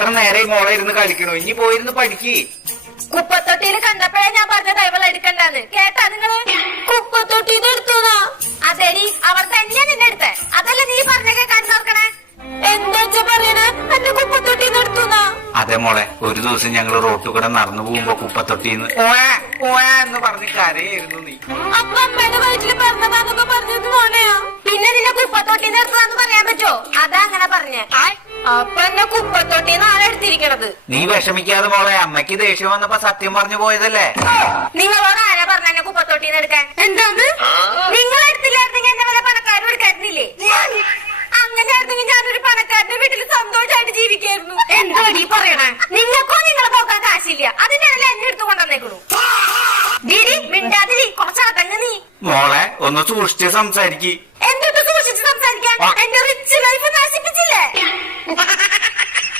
എത്ര നേരെ മോളെ ഇരുന്ന് കളിക്കണു, ഇനി പോയിരുന്ന് പഠിക്ക്. കുപ്പത്തൊട്ടിയിൽ കണ്ടപ്പോഴേ ഞാൻ പറഞ്ഞ ഡൈവൾ എടുക്കണ്ടെന്ന് കേട്ടാ നിങ്ങള്? കുപ്പത്തൊട്ടിന്ന് എടുത്തതാ? അതെടി, അവർ തന്നെയാ നിന്നെ എടുത്തേ. അതല്ല നീ പറഞ്ഞ കേൾക്കാൻ നോക്കണേ. എന്താ പറയണേ? എന്നെ കുപ്പത്തൊട്ടിന്ന് എടുത്തുന്നാ? അതെ മോളെ, ഒരു ദിവസം ഞങ്ങൾ റോട്ടിൽ കൂടെ നടന്നു പോകുമ്പോ കുപ്പത്തൊട്ടിന്ന് എന്ന് പറഞ്ഞ് കരയായിരുന്നു നീ. അപ്പൊ അമ്മയുടെ വയറ്റില് പറഞ്ഞതാന്നൊക്കെ പറഞ്ഞത് മോനെയാ? പിന്നെ നിന്നെ കുപ്പത്തൊട്ടിന്ന് എടുത്തതാന്ന് പറയാൻ പറ്റോ? അതാ അങ്ങനെ പറഞ്ഞേ. അപ്പൊ എന്നെ കുപ്പത്തൊട്ടിന്ന് ആരെടുത്തിരിക്കണത്? നീ വിഷമിക്കാതെ മോളെ, അമ്മയ്ക്ക് ദേഷ്യം വന്നപ്പോ സത്യം പറഞ്ഞു പോയതല്ലേ. നിങ്ങളോട് ആരാ പറഞ്ഞ എന്നെ കുപ്പത്തൊട്ടിന്ന് എടുക്കാൻ? എന്താന്ന്? നിങ്ങൾ എടുത്തില്ലായിരുന്നെങ്കിൽ എന്നെ വല്ല പണക്കാരും എടുക്കായിരുന്നില്ലേ? അങ്ങനെയായിരുന്നെങ്കിൽ ഞാനൊരു പണക്കാരന്റെ വീട്ടിൽ സന്തോഷമായിട്ട് ജീവിക്കായിരുന്നു. എന്തോ ഈ പറയണേ? നിങ്ങൾക്കോ നിങ്ങളെ പോക്കാൻ കാശില്ല, അതിനാണല്ലോ എന്നെ എടുത്തു കൊണ്ടുവന്നേക്കണു. മിണ്ടാതിരി, കുറച്ചടങ്ങ് നീ. മോളെ ഒന്ന് സൂക്ഷിച്ച് സംസാരിക്ക്.